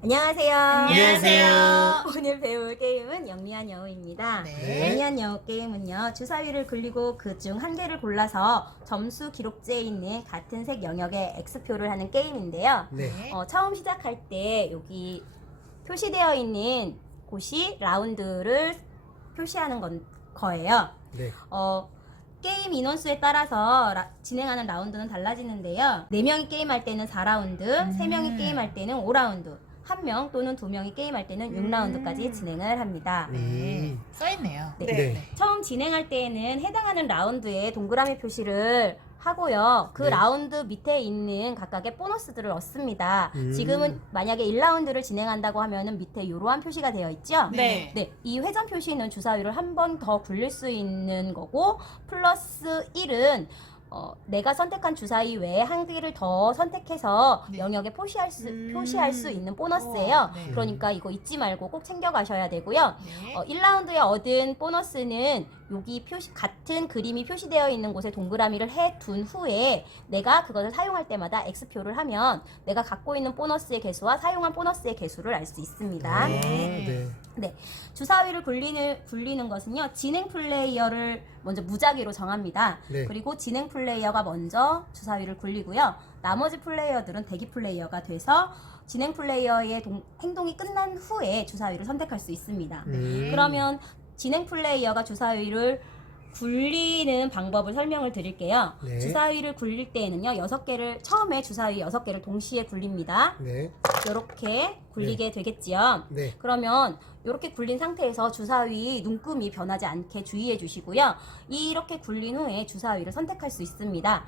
안녕하세요. 안녕하세요. 오늘 배울 게임은 영리한 여우입니다. 네. 영리한 여우 게임은요, 주사위를 굴리고 그 중 한 개를 골라서 점수 기록지에 있는 같은 색 영역에 X표를 하는 게임인데요. 네. 처음 시작할 때 여기 표시되어 있는 곳이 라운드를 표시하는 거예요. 네. 게임 인원수에 따라서 진행하는 라운드는 달라지는데요. 4명이 게임할 때는 4라운드, 3명이 게임할 때는 5라운드, 1명 또는 2명이 게임할 때는 6라운드까지 진행을 합니다. 음. 써있네요. 네. 네. 처음 진행할 때에는 해당하는 라운드에 동그라미 표시를 하고요. 그 네. 라운드 밑에 있는 각각의 보너스들을 얻습니다. 음. 지금은 만약에 1라운드를 진행한다고 하면은 밑에 이러한 표시가 되어 있죠? 네. 네, 이 회전 표시는 주사위를 한 번 더 굴릴 수 있는 거고, 플러스 1은 내가 선택한 주사위 외에 한 개를 더 선택해서 네. 영역에 표시할 수 있는 보너스예요. 네. 그러니까 이거 잊지 말고 꼭 챙겨 가셔야 되고요. 네. 1라운드에 얻은 보너스는 여기 같은 그림이 표시되어 있는 곳에 동그라미를 해둔 후에 내가 그것을 사용할 때마다 X표를 하면 내가 갖고 있는 보너스의 개수와 사용한 보너스의 개수를 알 수 있습니다. 네. 네, 주사위를 굴리는 것은요, 진행 플레이어를 먼저 무작위로 정합니다. 네. 그리고 진행 플레이어가 먼저 주사위를 굴리고요. 나머지 플레이어들은 대기 플레이어가 돼서 진행 플레이어의 행동이 끝난 후에 주사위를 선택할 수 있습니다. 그러면 진행 플레이어가 주사위를 굴리는 방법을 설명을 드릴게요. 네. 주사위를 굴릴 때에는요, 처음에 주사위 6개를 동시에 굴립니다. 네. 이렇게 굴리게 되겠지요. 네. 그러면 이렇게 굴린 상태에서 주사위 눈금이 변하지 않게 주의해 주시고요. 이렇게 굴린 후에 주사위를 선택할 수 있습니다.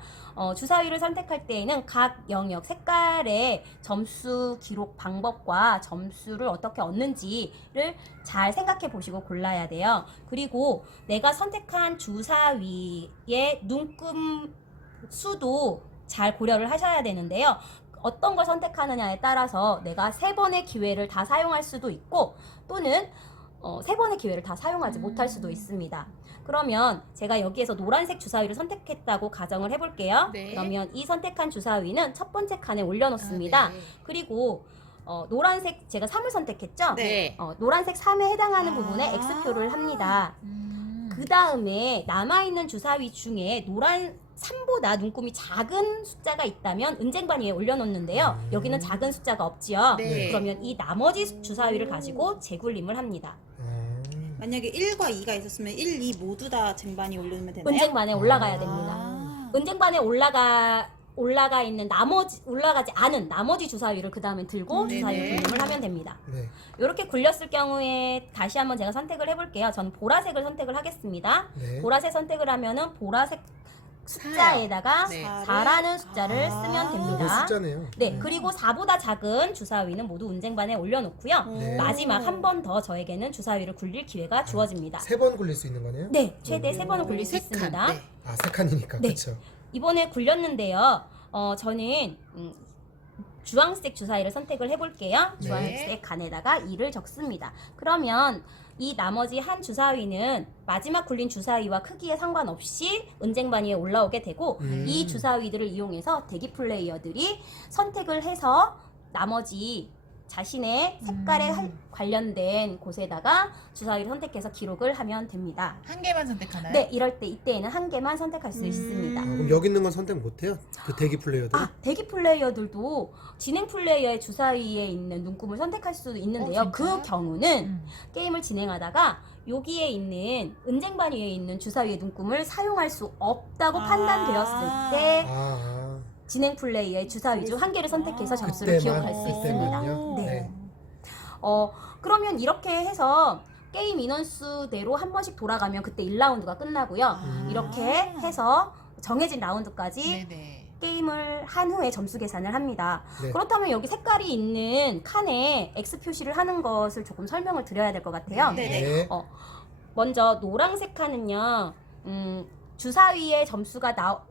주사위를 선택할 때에는 각 영역 색깔의 점수 기록 방법과 점수를 어떻게 얻는지를 잘 생각해 보시고 골라야 돼요. 그리고 내가 선택한 주사위의 눈금 수도 잘 고려를 하셔야 되는데요. 어떤 걸 선택하느냐에 따라서 내가 3번의 기회를 다 사용할 수도 있고, 또는 3번의 기회를 다 사용하지 못할 수도 있습니다. 그러면 제가 여기에서 노란색 주사위를 선택했다고 가정을 해볼게요. 네. 그러면 이 선택한 주사위는 첫 번째 칸에 올려놓습니다. 네. 그리고 노란색, 제가 3을 선택했죠? 네. 노란색 3에 해당하는 부분에 X표를 합니다. 그 다음에 남아있는 주사위 중에 노란 3보다 눈금이 작은 숫자가 있다면 은쟁반 위에 올려놓는데요. 여기는 작은 숫자가 없지요. 네. 그러면 이 나머지 주사위를 가지고 재굴림을 합니다. 만약에 1과 2가 있었으면 1, 2 모두 다 쟁반이 올려놓으면 되나요? 은쟁반에 올라가야 됩니다. 아. 은쟁반에 올라가지 않은 나머지 주사위를 그 다음에 들고 주사위 네네. 굴림을 하면 됩니다. 네. 이렇게 굴렸을 경우에 다시 한번 제가 선택을 해볼게요. 저는 보라색을 선택을 하겠습니다. 네. 보라색 선택을 하면은 보라색 숫자에다가 네. 4라는 숫자를 쓰면 이거 됩니다. 숫자네요. 네, 그리고 4보다 작은 주사위는 모두 운쟁반에 올려놓고요. 네. 마지막 한 번 더 저에게는 주사위를 굴릴 기회가 주어집니다. 3번 굴릴 수 있는 거네요? 네, 최대 3번을 굴릴 수 세 칸. 있습니다. 네. 아, 3칸이니까. 네. 그렇죠. 이번에 굴렸는데요. 저는 주황색 주사위를 선택을 해볼게요. 네. 주황색 칸에다가 2를 적습니다. 그러면 이 나머지 한 주사위는 마지막 굴린 주사위와 크기에 상관없이 은쟁반 위에 올라오게 되고, 이 주사위들을 이용해서 대기 플레이어들이 선택을 해서 나머지 자신의 색깔에 관련된 곳에다가 주사위를 선택해서 기록을 하면 됩니다. 한 개만 선택하나요? 네, 이때에는 한 개만 선택할 수 있습니다. 그럼 여기 있는 건 선택 못 해요? 그 대기 플레이어들? 대기 플레이어들도 진행 플레이어의 주사위에 있는 눈금을 선택할 수도 있는데요. 진짜요? 그 경우는 음. 게임을 진행하다가 여기에 있는 은쟁반 위에 있는 주사위의 눈금을 사용할 수 없다고 판단되었을 때 진행 플레이어의 주사위 중 한 개를 선택해서 점수를 기록할 수 있습니다. 그때만요? 네. 그러면 이렇게 해서 게임 인원수대로 한 번씩 돌아가면 그때 1라운드가 끝나고요. 이렇게 해서 정해진 라운드까지 네네. 게임을 한 후에 점수 계산을 합니다. 네. 그렇다면 여기 색깔이 있는 칸에 X 표시를 하는 것을 조금 설명을 드려야 될 것 같아요. 네. 네. 먼저 노란색 칸은요, 주사위의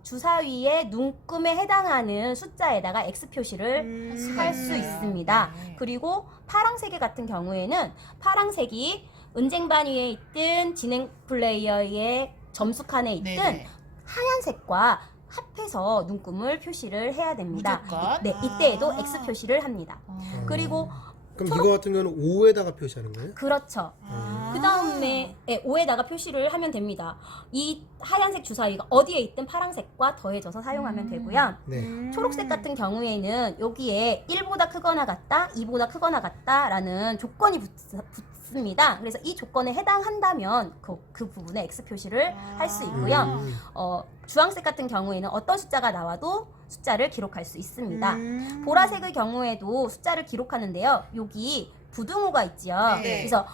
주사위의 눈금에 해당하는 숫자에다가 X 표시를 할 수 있습니다. 네. 그리고 파랑색 같은 경우에는 파랑색이 은쟁반 위에 있든 진행 플레이어의 점수 칸에 있든 네네. 하얀색과 합해서 눈금을 표시를 해야 됩니다. 무조건? 네, 이때에도 X 표시를 합니다. 그리고 그럼 이거 같은 경우는 5에다가 표시하는 거예요? 그렇죠. 아. 그 다음에 5에다가 표시를 하면 됩니다. 이 하얀색 주사위가 어디에 있든 파란색과 더해져서 사용하면 되고요. 네. 초록색 같은 경우에는 여기에 1보다 크거나 같다, 2보다 크거나 같다라는 조건이 붙습니다. 그래서 이 조건에 해당한다면 그 부분에 X 표시를 할 수 있고요. 주황색 같은 경우에는 어떤 숫자가 나와도 숫자를 기록할 수 있습니다. 보라색의 경우에도 숫자를 기록하는데요. 여기 부등호가 있죠. 네. 그래서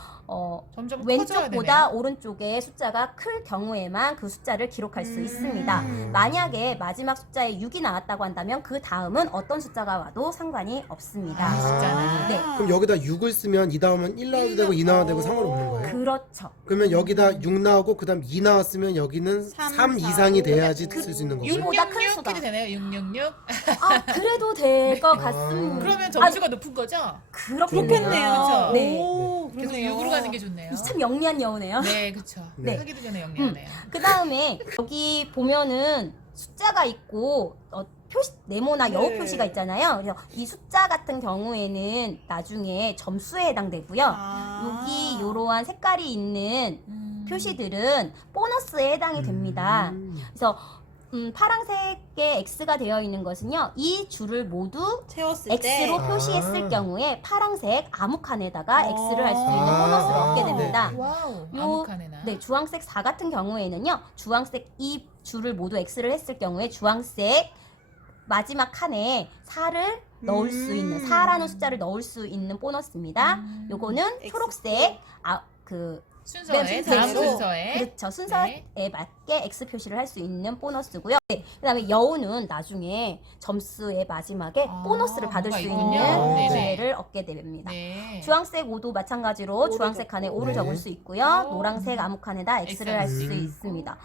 점점 커져야 왼쪽보다 되네요. 오른쪽에 숫자가 클 경우에만 그 숫자를 기록할 수 있습니다. 음. 만약에 마지막 숫자에 6이 나왔다고 한다면 그 다음은 어떤 숫자가 와도 상관이 없습니다. 아, 숫자는. 네. 그럼 여기다 6을 쓰면 이 다음은 1 나와도 되고 2 나와도 되고 상관없는 거예요? 그렇죠. 그러면 여기다 6 나오고 그다음 2 나왔으면 여기는 3 3 이상이 4, 돼야지 그- 쓸 수 있는 거고요? 666 수가. 해도 되나요? 666? 아, 그래도 될 것 같습니다. 그러면 점수가 높은 거죠? 그렇겠네요. 그렇겠네요. 네. 오, 계속 그러네요. 6으로 가는 게 좋네요. 참 영리한 여우네요. 네, 그쵸. 네. 하기도 전에 영리하네요. 그 다음에 여기 보면은 숫자가 있고 표시 네모나 여우 네. 표시가 있잖아요. 그래서 이 숫자 같은 경우에는 나중에 점수에 해당되고요. 여기 요러한 색깔이 있는 표시들은 보너스에 해당이 됩니다. 그래서 파란색에 X가 되어 있는 것은요. 이 줄을 모두 채웠을 때 X로 표시했을 아. 경우에 파란색 아무 칸에다가 X를 할 수 있는 아. 보너스를 얻게 네. 됩니다. 와우. 요- 아무카네나. 네, 주황색 4 같은 경우에는요. 주황색 이 줄을 모두 X를 했을 경우에 주황색 마지막 칸에 4를 넣을 수 있는 4라는 숫자를 넣을 수 있는 보너스입니다. 요거는 X. 초록색 순서에, 네, 다음 순서대로. 순서에. 그렇죠. 순서에 맞게 X 표시를 할 수 있는 보너스고요. 네, 그다음에 여우는 나중에 점수의 마지막에 아, 보너스를 받을 뭐가 수 있군요. 있는 네네. 기회를 얻게 됩니다. 네. 주황색 5도 마찬가지로 오를 주황색 칸에 적고. 5를 네. 적을 수 있고요. 오. 노란색 아무 칸에다 X를 할 수 음. 있습니다.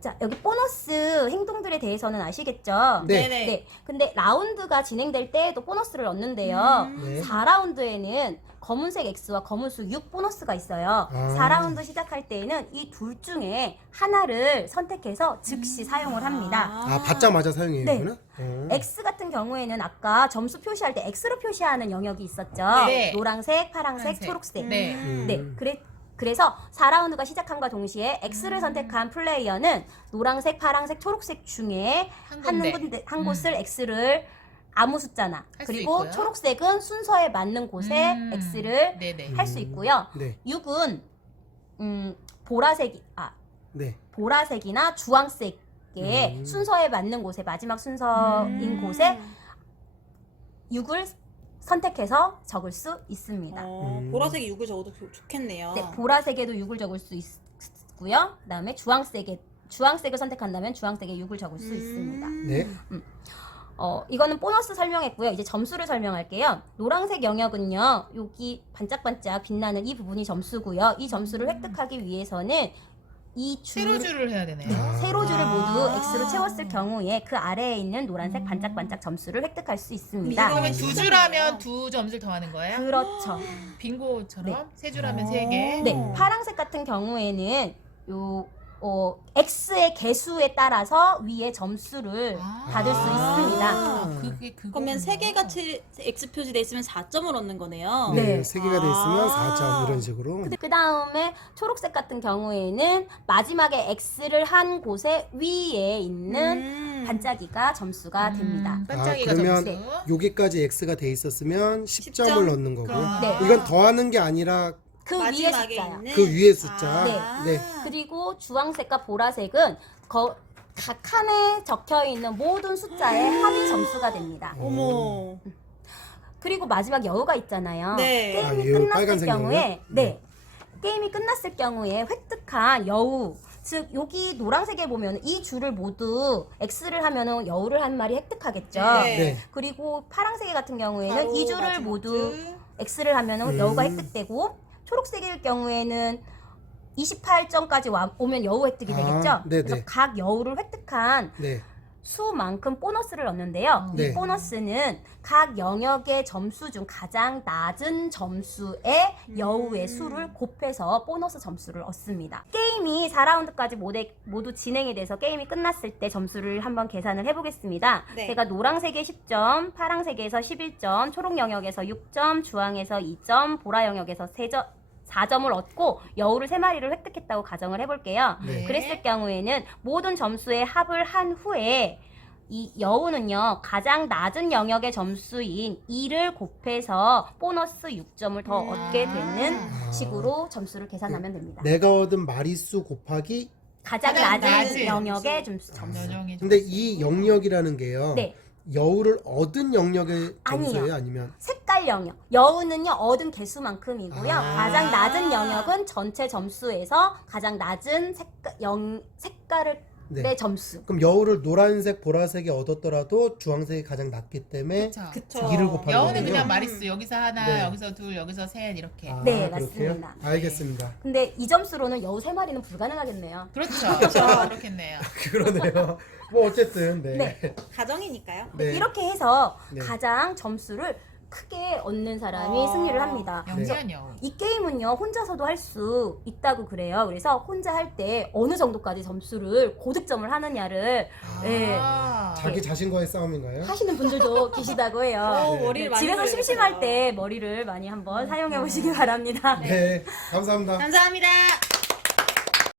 자, 여기 보너스 행동들에 대해서는 아시겠죠? 네. 네네. 네. 근데 라운드가 진행될 때에도 보너스를 얻는데요. 네. 4라운드에는 검은색 X와 검은색 6 보너스가 있어요. 아. 4라운드 시작할 때에는 이 둘 중에 하나를 선택해서 즉시 사용을 합니다. 아, 받자마자 사용해요, 네. 이거는? X 같은 경우에는 아까 점수 표시할 때 X로 표시하는 영역이 있었죠. 네. 노란색, 파란색, 파란색. 초록색. 네. 네, 그래서 4라운드가 시작함과 동시에 X를 선택한 플레이어는 노란색, 파란색, 초록색 중에 한 곳을 X를 아무 숫자나 할수 그리고 있고요. 초록색은 순서에 맞는 곳에 X를 네네. 할 수 있고요. 네. 6은 네. 보라색이나 주황색의 순서에 맞는 곳에 마지막 순서인 곳에 6을 선택해서 적을 수 있습니다. 보라색이 6을 적어도 좋겠네요. 네, 보라색에도 6을 적을 수 있고요. 그다음에 주황색을 선택한다면 주황색에 6을 적을 수 있습니다. 네. 이거는 보너스 설명했고요. 이제 점수를 설명할게요. 노란색 영역은요. 여기 반짝반짝 빛나는 이 부분이 점수고요. 이 점수를 획득하기 위해서는 이 세로줄을 해야 되네요. 세로줄을 모두 아. X로 채웠을 경우에 그 아래에 있는 노란색 반짝반짝 점수를 획득할 수 있습니다. 그러면 두 줄하면 두 점수를 더하는 거예요? 그렇죠. 빙고처럼 네. 세 줄하면 세 개. 네, 파란색 같은 경우에는 X의 개수에 따라서 위에 점수를 받을 수 있습니다. 그게 그거. 그러면 3개가 X 표시돼 있으면 4점을 얻는 거네요. 네. 네. 3개가 돼 있으면 아. 4점 이런 식으로. 그 다음에 초록색 같은 경우에는 마지막에 X를 한 곳에 위에 있는 반짝이가 점수가 됩니다. 반짝이가 그러면 점수. 여기까지 X가 돼 있었으면 10점을 10점? 넣는 거고요. 그럼. 네. 이건 더하는 게 아니라 그 위에 마지막에 숫자요. 있는 그 위에 숫자. 네. 네. 그리고 주황색과 보라색은 각 칸에 적혀 있는 모든 숫자의 합이 점수가 됩니다. 어머. 그리고 마지막 여우가 있잖아요. 네. 게임이 아, 여우, 끝났을 빨간색 경우에 여우요? 네. 게임이 끝났을 경우에 획득한 여우 즉 여기 노란색에 보면 이 줄을 모두 X를 하면은 여우를 한 마리 획득하겠죠. 네. 네. 그리고 파란색 같은 경우에는 바로 이 줄을 마지막 모두 줄. X를 하면은 여우가 획득되고 초록색일 경우에는 28점까지 오면 여우 획득이 아, 되겠죠. 네네. 그래서 각 여우를 획득한 네. 수만큼 보너스를 얻는데요. 네. 이 보너스는 각 영역의 점수 중 가장 낮은 점수의 여우의 수를 곱해서 보너스 점수를 얻습니다. 게임이 4라운드까지 모두 진행이 돼서 게임이 끝났을 때 점수를 한번 계산을 해보겠습니다. 네. 제가 노란색에 10점, 파란색에서 11점, 초록 영역에서 6점, 주황에서 2점, 보라 영역에서 4점을 얻고 여우를 3마리를 획득했다고 가정을 해볼게요. 네. 그랬을 경우에는 모든 점수의 합을 한 후에 이 여우는요 가장 낮은 영역의 점수인 2를 곱해서 보너스 6점을 더 얻게 되는 아. 식으로 점수를 계산하면 됩니다. 내가 얻은 마리수 곱하기. 가장 가장 낮은 낮은 영역의 점수. 전형이 근데 이 영역이라는 게요. 네. 여우를 얻은 영역의 점수예요? 아니요. 아니면 색깔 영역. 여우는요 얻은 개수만큼이고요. 아. 가장 낮은 영역은 전체 점수에서 가장 낮은 색깔을 네. 내 점수. 그럼 여우를 노란색, 보라색에 얻었더라도 주황색이 가장 낮기 때문에 그쵸. 그쵸. 2를 곱하는 여우는 거군요. 그냥 마리수 여기서 하나, 네. 여기서 둘, 여기서 셋 이렇게. 아, 네, 그렇게요? 맞습니다. 알겠습니다. 근데 이 점수로는 여우 3마리는 불가능하겠네요. 그렇죠. 그렇겠네요. 그러네요. 뭐 어쨌든 네. 네. 가정이니까요. 네. 이렇게 해서 네. 가장 점수를 크게 얻는 사람이 승리를 합니다. 영지한 여우. 이 게임은요 혼자서도 할 수 있다고 그래요. 그래서 혼자 할 때 어느 정도까지 점수를 고득점을 하느냐를 네. 자기 자신과의 싸움인가요? 하시는 분들도 계시다고 해요. 네. 머리를 많이 집에서 돌려야 심심할 돼요. 때 머리를 많이 한번 사용해 보시기 바랍니다. 네. 감사합니다. 감사합니다.